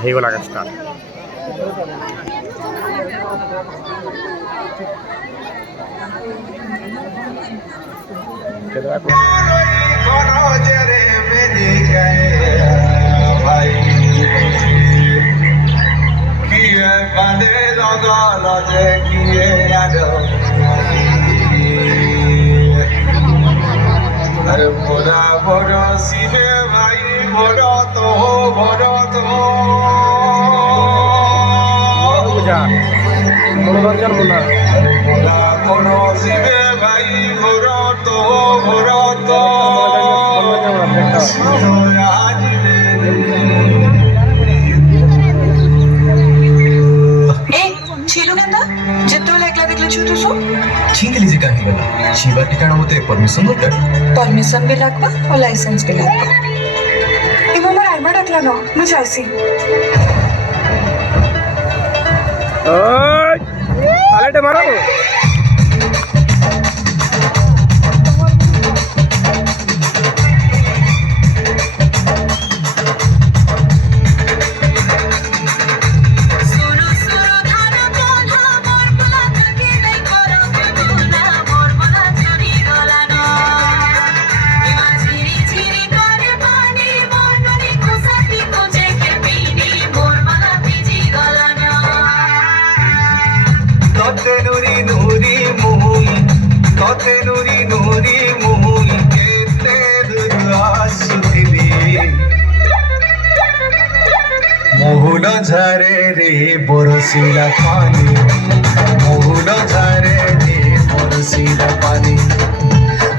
ହେଇଗଲା ଷ୍ଟାର୍ଟ। বড় বড় শিবে ভাই বড় তো বড় তো মনোরঞ্জন মুন্না বড় শিবে ভাই বড় তো বড় তো चिंतली जी काहे गला शिवा ठिकाणा मते परमिशन दरकार परमिशन भी लागबा और लाइसेंस भी लागबा एमा मोर आइबा डाकला न मु जाइसी ओय आलेटे मारो মহুল ঝরে রে বরসিলা পানি মহুল ঝরে রে বরসিলা পানি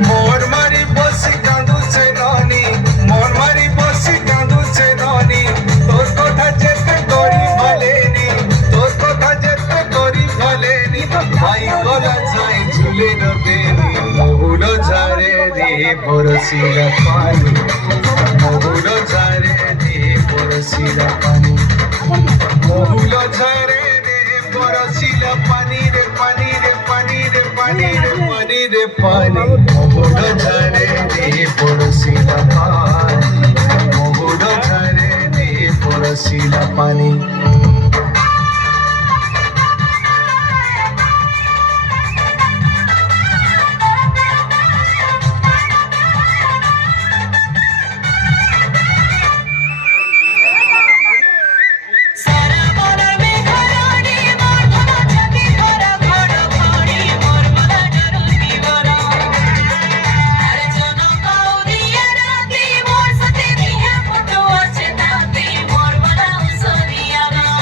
মন মারি বসি কাঁদুছে ননি মন মারি বসি কাঁদুছে ননি তোর কথা যেতে করি ভলেনি তোর কথা যেতে করি ভলেনি ভাই গলা যায় ঝুলে নবেনি মহুল ঝরে রে বরসিলা পানি মহুল ঝরে রে বরসিলা পানি মহুল ঝরে রে বরসিলা পানি রে পানি রে পানি রে পানি রে পানি রে পানি মহুল ঝরে রে বরসিলা পানি মহুল ঝরে রে বরসিলা পানি